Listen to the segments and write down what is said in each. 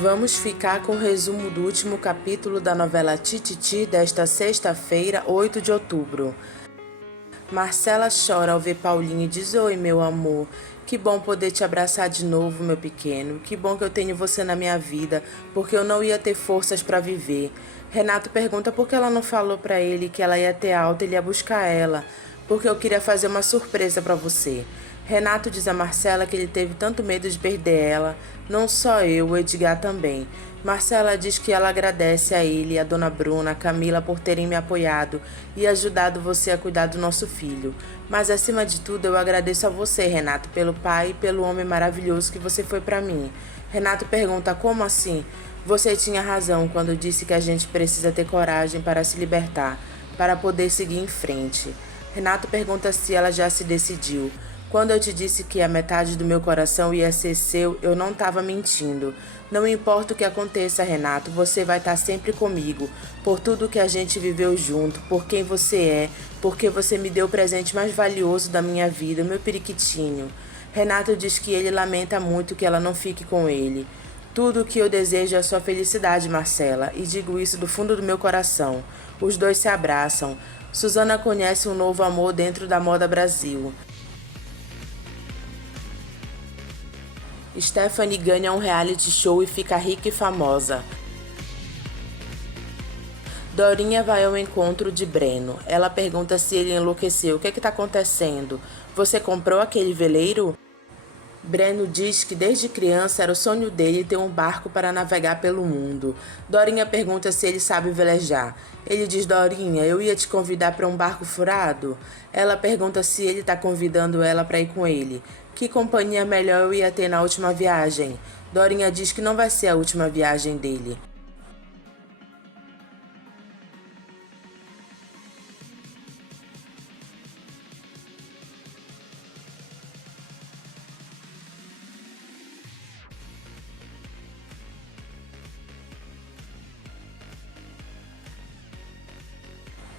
Vamos ficar com o resumo do último capítulo da novela Tititi desta sexta-feira, 8 de outubro. Marcela chora ao ver Paulinho e diz: "Oi, meu amor, que bom poder te abraçar de novo, meu pequeno. Que bom que eu tenho você na minha vida, porque eu não ia ter forças para viver." Renato pergunta por que ela não falou para ele que ela ia ter alta e ele ia buscar ela, porque eu queria fazer uma surpresa para você. Renato diz a Marcela que ele teve tanto medo de perder ela, não só eu, o Edgar também. Marcela diz que ela agradece a ele, a dona Bruna, a Camila por terem me apoiado e ajudado você a cuidar do nosso filho. Mas acima de tudo eu agradeço a você, Renato, pelo pai e pelo homem maravilhoso que você foi para mim. Renato pergunta: como assim? Você tinha razão quando disse que a gente precisa ter coragem para se libertar, para poder seguir em frente. Renato pergunta se ela já se decidiu. Quando eu te disse que a metade do meu coração ia ser seu, eu não estava mentindo. Não importa o que aconteça, Renato, você vai estar sempre comigo, por tudo que a gente viveu junto, por quem você é, porque você me deu o presente mais valioso da minha vida, o meu periquitinho. Renato diz que ele lamenta muito que ela não fique com ele. Tudo o que eu desejo é a sua felicidade, Marcela, e digo isso do fundo do meu coração. Os dois se abraçam. Suzana conhece um novo amor dentro da Moda Brasil. Stephanie ganha um reality show e fica rica e famosa. Dorinha vai ao encontro de Breno. Ela pergunta se ele enlouqueceu. O que está acontecendo? Você comprou aquele veleiro? Breno diz que desde criança era o sonho dele ter um barco para navegar pelo mundo. Dorinha pergunta se ele sabe velejar. Ele diz: Dorinha, eu ia te convidar para um barco furado? Ela pergunta se ele está convidando ela para ir com ele. Que companhia melhor eu ia ter na última viagem? Dorinha diz que não vai ser a última viagem dele.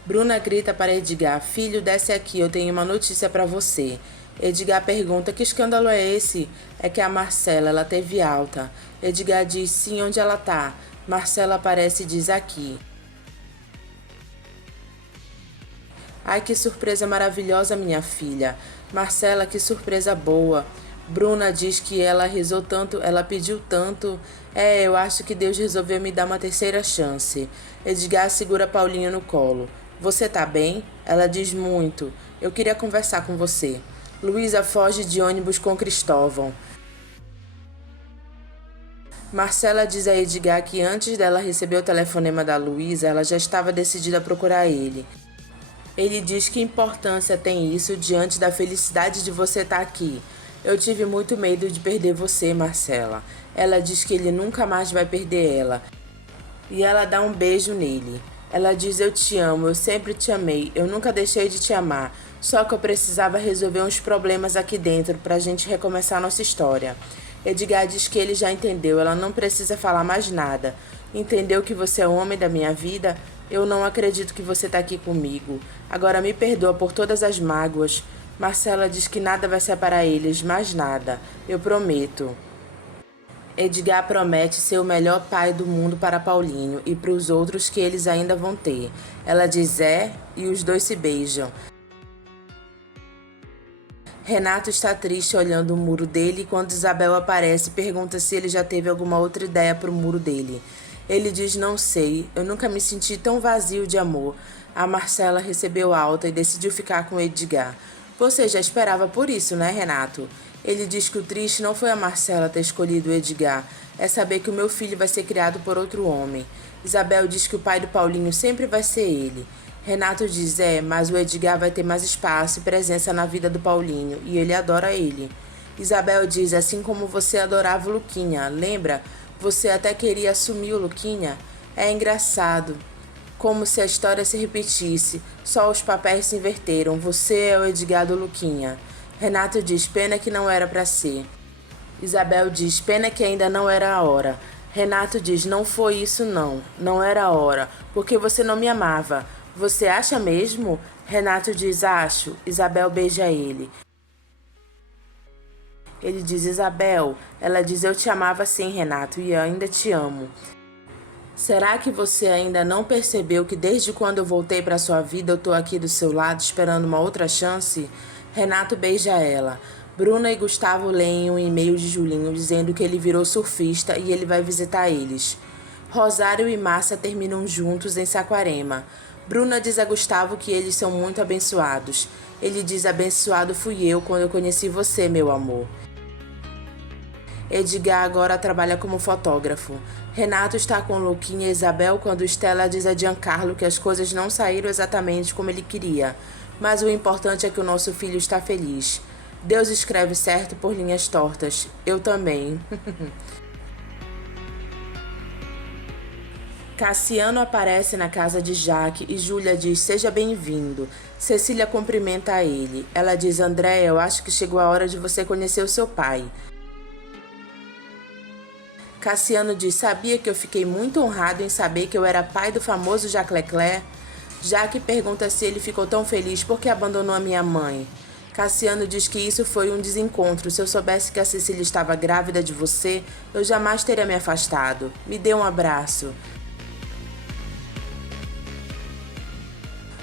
Bruna grita para Edgar: filho, desce aqui, eu tenho uma notícia para você. Edgar pergunta: que escândalo é esse? É que a Marcela, ela teve alta. Edgar diz: sim, onde ela tá? Marcela aparece e diz: aqui. Ai, que surpresa maravilhosa, minha filha. Marcela, que surpresa boa. Bruna diz que ela rezou tanto, ela pediu tanto. Eu acho que Deus resolveu me dar uma terceira chance. Edgar segura Paulinho no colo. Você tá bem? Ela diz: muito. Eu queria conversar com você. Luísa foge de ônibus com Cristóvão. Marcela diz a Edgar que antes dela receber o telefonema da Luísa, ela já estava decidida a procurar ele. Ele diz: que importância tem isso diante da felicidade de você estar aqui? Eu tive muito medo de perder você, Marcela. Ela diz que ele nunca mais vai perder ela. E ela dá um beijo nele. Ela diz: eu te amo, eu sempre te amei, eu nunca deixei de te amar. Só que eu precisava resolver uns problemas aqui dentro pra gente recomeçar nossa história. Edgar diz que ele já entendeu, ela não precisa falar mais nada. Entendeu que você é o homem da minha vida? Eu não acredito que você tá aqui comigo. Agora me perdoa por todas as mágoas. Marcela diz que nada vai separar eles, mais nada. Eu prometo. Edgar promete ser o melhor pai do mundo para Paulinho e para os outros que eles ainda vão ter. Ela diz e os dois se beijam. Renato está triste olhando o muro dele e quando Isabel aparece pergunta se ele já teve alguma outra ideia para o muro dele. Ele diz: não sei, eu nunca me senti tão vazio de amor. A Marcela recebeu alta e decidiu ficar com Edgar. Você já esperava por isso, né, Renato? Ele diz que o triste não foi a Marcela ter escolhido o Edgar, é saber que o meu filho vai ser criado por outro homem. Isabel diz que o pai do Paulinho sempre vai ser ele. Renato diz: mas o Edgar vai ter mais espaço e presença na vida do Paulinho, e ele adora ele. Isabel diz: assim como você adorava o Luquinha, lembra? Você até queria assumir o Luquinha? É engraçado. Como se a história se repetisse, só os papéis se inverteram. Você é o Edgar do Luquinha. Renato diz: pena que não era para ser. Isabel diz: pena que ainda não era a hora. Renato diz: não foi isso não, não era a hora, porque você não me amava. Você acha mesmo? Renato diz: acho. Isabel beija ele. Ele diz: Isabel. Ela diz: eu te amava sim, Renato, e eu ainda te amo. Será que você ainda não percebeu que desde quando eu voltei para sua vida eu tô aqui do seu lado esperando uma outra chance? Renato beija ela. Bruna e Gustavo leem um e-mail de Julinho dizendo que ele virou surfista e ele vai visitar eles. Rosário e Márcia terminam juntos em Saquarema. Bruna diz a Gustavo que eles são muito abençoados. Ele diz: abençoado fui eu quando eu conheci você, meu amor. Edgar agora trabalha como fotógrafo. Renato está com Luquinha e Isabel quando Stella diz a Giancarlo que as coisas não saíram exatamente como ele queria. Mas o importante é que o nosso filho está feliz. Deus escreve certo por linhas tortas. Eu também. Cassiano aparece na casa de Jaque e Júlia diz: seja bem-vindo. Cecília cumprimenta ele. Ela diz: André, eu acho que chegou a hora de você conhecer o seu pai. Cassiano diz: sabia que eu fiquei muito honrado em saber que eu era pai do famoso Jacques Leclerc? Jaque pergunta se ele ficou tão feliz porque abandonou a minha mãe. Cassiano diz que isso foi um desencontro. Se eu soubesse que a Cecília estava grávida de você, eu jamais teria me afastado. Me dê um abraço.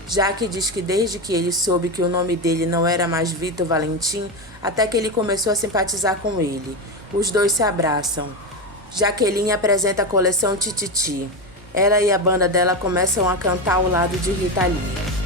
Jaque diz que desde que ele soube que o nome dele não era mais Vitor Valentim, até que ele começou a simpatizar com ele. Os dois se abraçam. Jaqueline apresenta a coleção Tititi. Ela e a banda dela começam a cantar ao lado de Rita Lee.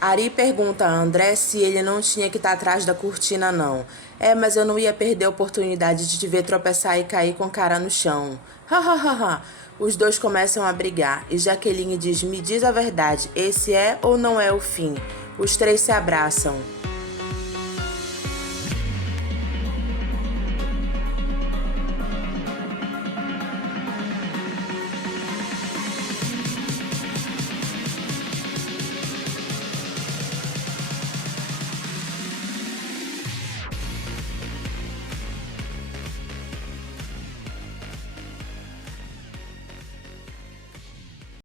Ari pergunta a André se ele não tinha que estar atrás da cortina não. Mas eu não ia perder a oportunidade de te ver tropeçar e cair com a cara no chão. Ha. Os dois começam a brigar e Jaqueline diz: me diz a verdade, esse é ou não é o fim? Os três se abraçam.